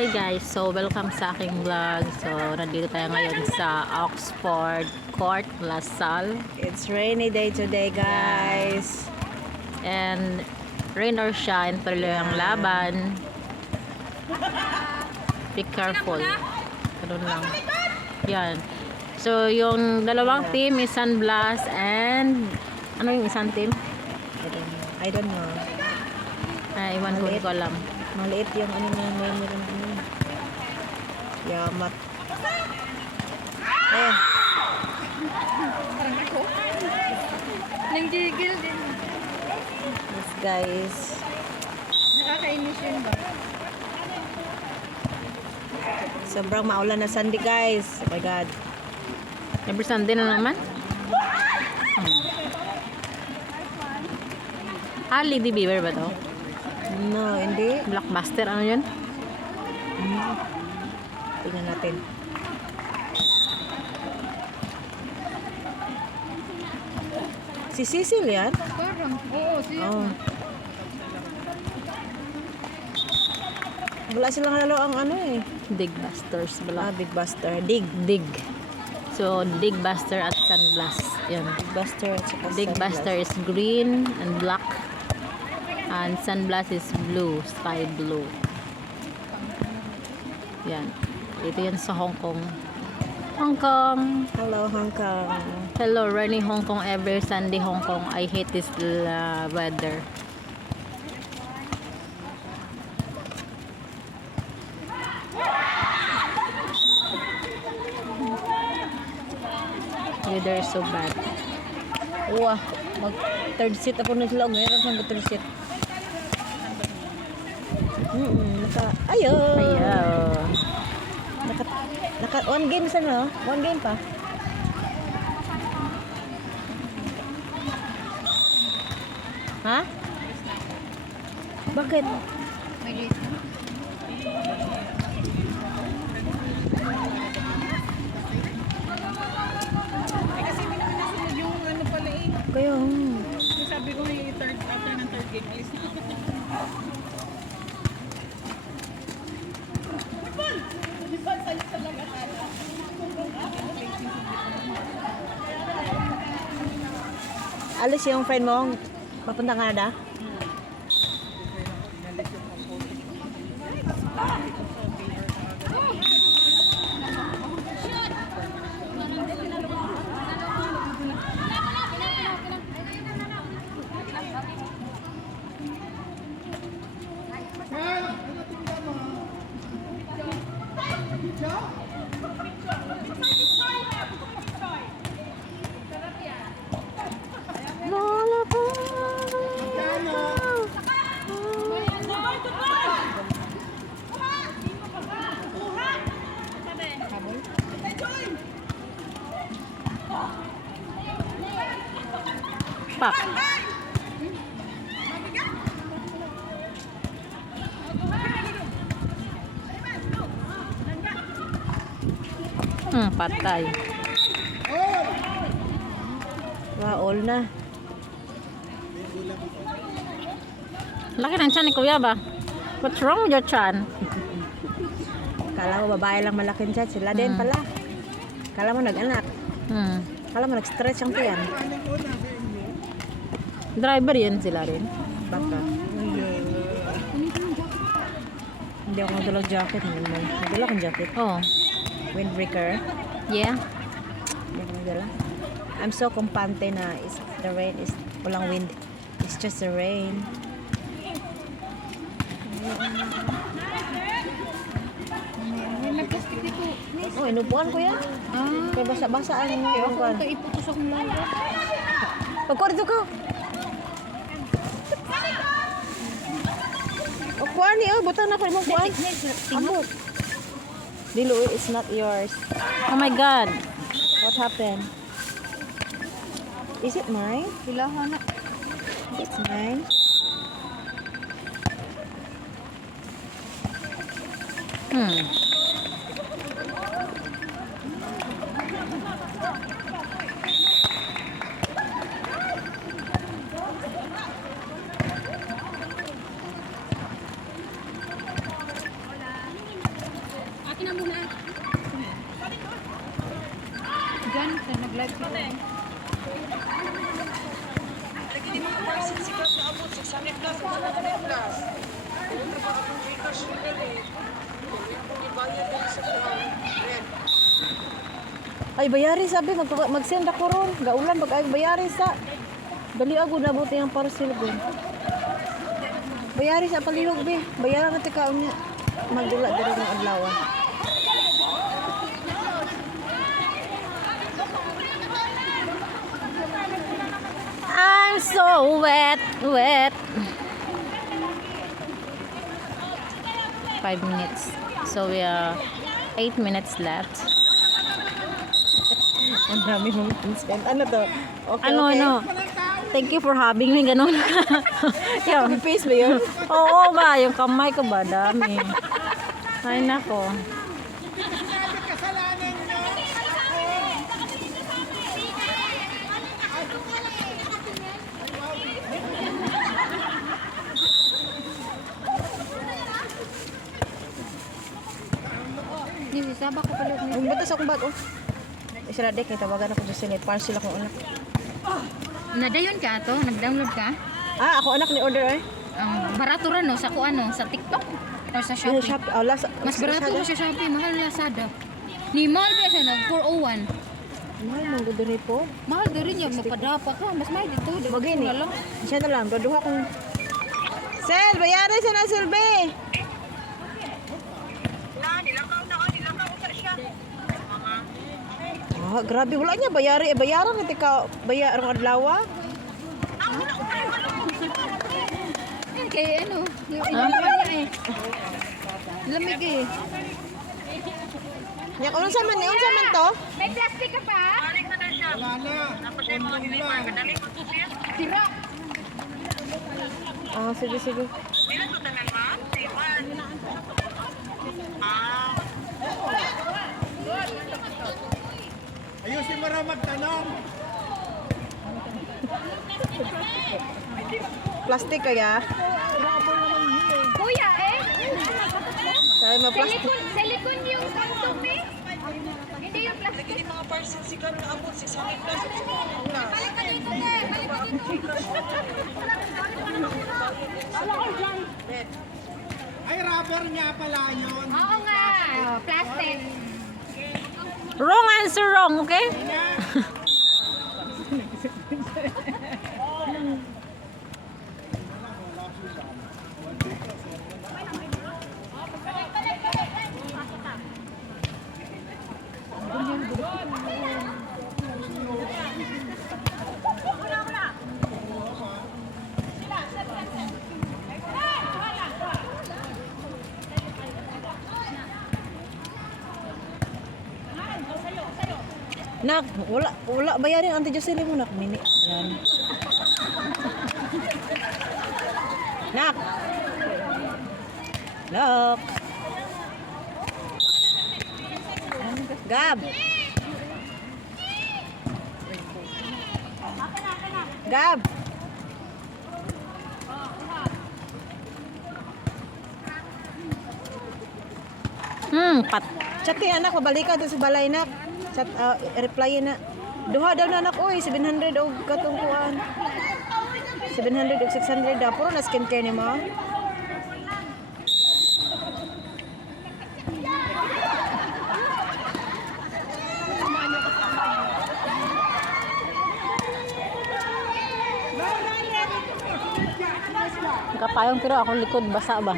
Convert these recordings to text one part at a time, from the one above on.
Hi guys, so welcome sa aking vlog. So nandito tayo ngayon sa Oxford Court, LaSalle. It's rainy day today, guys. And rain or shine, tuloy ang laban. Be careful. Ganun lang. Yan. So yung dalawang team is San Blas and ano yung isang team? I don't know. Ay, iwan ko, hindi ko alam. Maliit yung ano na meron ano. Yamat. Ayan. Parang ako. Nanggigil din. Yes, guys. Nakakainis yun ba? Sobrang maulan na Sunday, guys. Oh my God. Every Sunday na naman. Lady Beaver ba to? No, hindi. Blockbuster, ano yun? Tingnan natin. Si Cecil yan? Parang, oo, siya. Oh. Wala silang lalo ang ano eh. Dig Busters. Big Buster. Dig. Dig. So, Dig Buster at San Blas. Yan. Big Buster at saka Dig Sun Buster is green and black. And San Blas is blue. Sky blue. Yan. Ito yan sa Hong Kong. Hong Kong. Hello, Hong Kong. Hello, rainy Hong Kong every Sunday Hong Kong. I hate this weather. Weather is so bad. Wah, mag third seat ako na sila. Ngayon sa third seat. Ayo. Ayaw. Naka one game sa no? One game pa. Ha? Bakit? May late. Kasi hindi naman nasunod yung ano pala eh. Kayo. Sabi ko yung third, after ng third game, alis na ako. Alis yung friend mo. Papunta Canada. Pak. Patay. All na. Laki ng tiyan ni Kuya ba? What's wrong with your tiyan? Kala mo babae lang malaking chat. Sila din pala. Kala mo nag-anak. Kala mo nag-stretch ang tiyan. Driver yan sila rin. Baka. Hindi ako nagdala jacket. Nagdala akong jacket. Oh. Windbreaker. Yeah. Hindi ako nagdala. I'm so kampante na the rain is walang wind. It's just the rain. May nagplastic dito. Oh, inupuan ko yan. Kaya basa-basa ang inupuan. Ito iputos ako mga. Pagkwarto ko. O, kuwan niya. Butang na pa imong kuwan. Ambot. Dilo, it's not yours. Oh my God. What happened? Is it mine? Pilahan na. It's mine. Ina muna. Gan sa nag-live ko. Ay, bayari sabi, mag-send ako ron. Gaulan, pag ay bayari sa. Dali ako na buti ang parcel ko. Bayari sa palihog, be. Bayaran natin ka niya. Magdula dali ng adlaw. I'm so wet, wet. 5 minutes. So we are 8 minutes left. Ang dami mong consent. Ano to? Okay, Ano, okay. ano? Thank you for having me. Ganun. Yun. Face ba yun? Oo ba? Yung kamay ko ba? Dami. Ay, nako. Ni sabak ko pala. Ang batas akong bag, oh. Isra dek, tawagan ako sa sinit. Parcel akong anak. Nadayon ka to? Nag-download ka? Ah, ako anak ni order, eh. Ang barato rin no sa kuano sa TikTok or sa Yung Shopee. shop, oh, last, Mas barato ko sa Shopee, mahal na Lazada. Ni mahal ba siya nag 401. Mahal mong gusto rin po. Mahal din rin yung magpadapa ka, mas mahal dito. Magini. Na lang. Siya na lang, gaduha kong... Sel, bayaran siya na, Silbe! Ah, grabe, wala niya bayari. Bayaran natin ka, bayaran adlaw. Kaya ano, yung niya eh. Lamig eh. Yak, unsa man to? May plastic ka pa? Tira. Ah, sige, sige. Ayusin mo raw magtanong. Plastic kaya? Kuya eh. Sabi mo, plastic. Silicone yung kantong eh. Hindi yung plastic. Mga parcel sikat na abot, 600 plus. Balik ka dito eh. Balik ka dito. Ay, rubber niya pala yun. Oo nga. Plastic. Wrong answer, wrong, okay? Nak, wala bayarin ang Jocelyn mo, nak. Mini. Yan. Nak. Look. Gab. Gab. Pat. Chati anak, pabalikan to sa balay nak. Chat, reply na. Duha daw na anak, oy, 700 og katungkuan. 700 og 600 daw. Puro na skincare ni mo. Kapayong pero ako likod basa ba?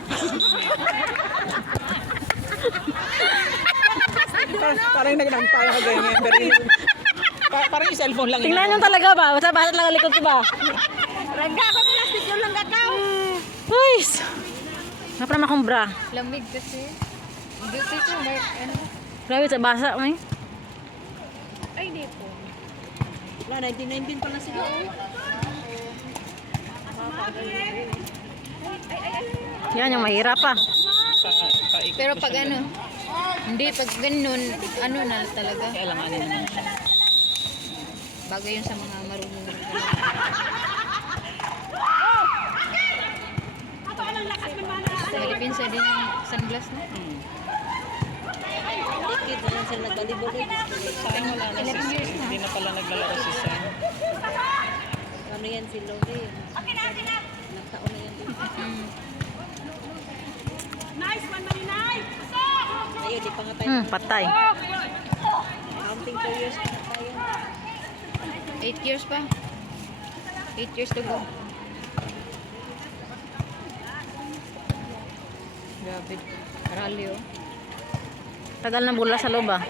Parang nagpaya ko ganyan. Parang yung cellphone lang. Tingnan nyo talaga ba? Basa lang ang likod ko ba? Ragga ko plastic yung lang gakaw. Uys! Napram akong bra. Lamig kasi. Gusto ko may ano. Grabe sa basa, may. Ay, di po. Wala, 1919 pa na siguro. Yan yung mahirap pa. Pero pag ano, hindi, pag ganun, ano na talaga. Kailanganin naman siya. Bagay yun sa mga marunong. Malipin sa din yung sunglass na. Bakit na sila nagbalibol? Sayang wala na si Sen. Hindi na pala naglalaro si Sen. Ano yan si Lodi? Nagtaon na yan dito. Ayun, di pa nga tayo. Patay. Counting 2 years pa na tayo. 8 years pa. 8 years to go. Grabe. Rally oh. Tagal na bola sa loob ah.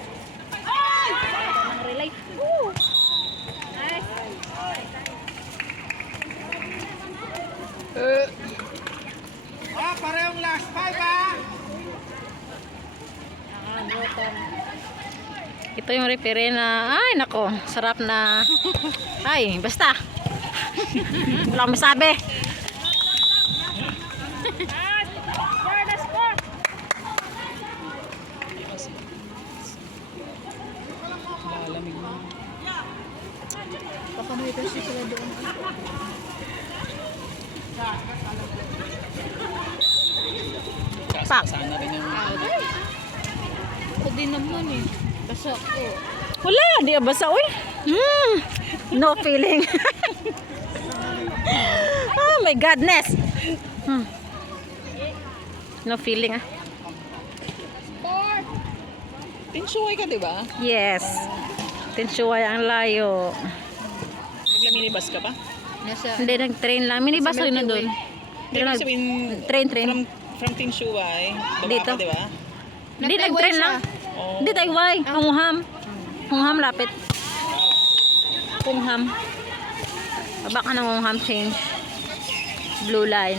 Ang relay. Parehong last 5 ah! Ito yung referee na, ay nako, sarap na. Ay, basta. Wala akong masabi. Lalamig na. Baka may ito sila doon. Pak. Sana rin yung... Ako din naman eh. Basta ako. Wala, di basa uy. No feeling. Oh my godness. No feeling ah. Tinsuway ka, di ba? Yes. Tinsuway ang layo. Nagla-minibus ka pa? Nasa... Hindi, nag-train lang. Minibus rin na doon. Ibig sabihin, Train. from Tinsuway, baba Dito. ka, di ba? Hindi, Nagtayway nag-train siya. lang. Oh. Hindi, tayway. Hungham. Hungham, lapit. Hungham. Baba ka ng Hungham change. Blue line.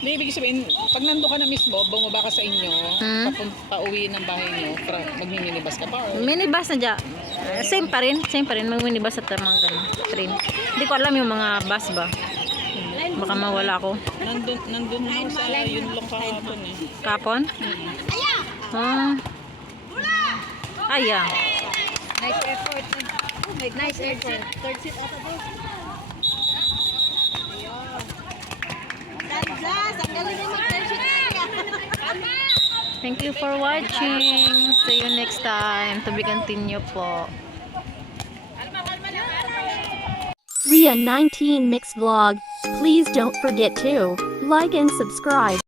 Hindi, ibig sabihin, pag nando ka na mismo, bumaba ka sa inyo, pauwi ng bahay nyo, magmi-minibus ka pa? Or? Minibus na dyan. Same pa rin. Mag-minibus at mga ganun. Train. Hindi ko alam yung mga bus ba. Baka mawala ko. Nandun na ako sa yun lang kahapon eh. Kapon? Aya. Nice effort. Nice effort. Third seat ata to. Dallas, ang galing mo third seat. Thank you for watching. See you next time. To be continue po. Ria 19 Mix Vlog. Please don't forget to like and subscribe.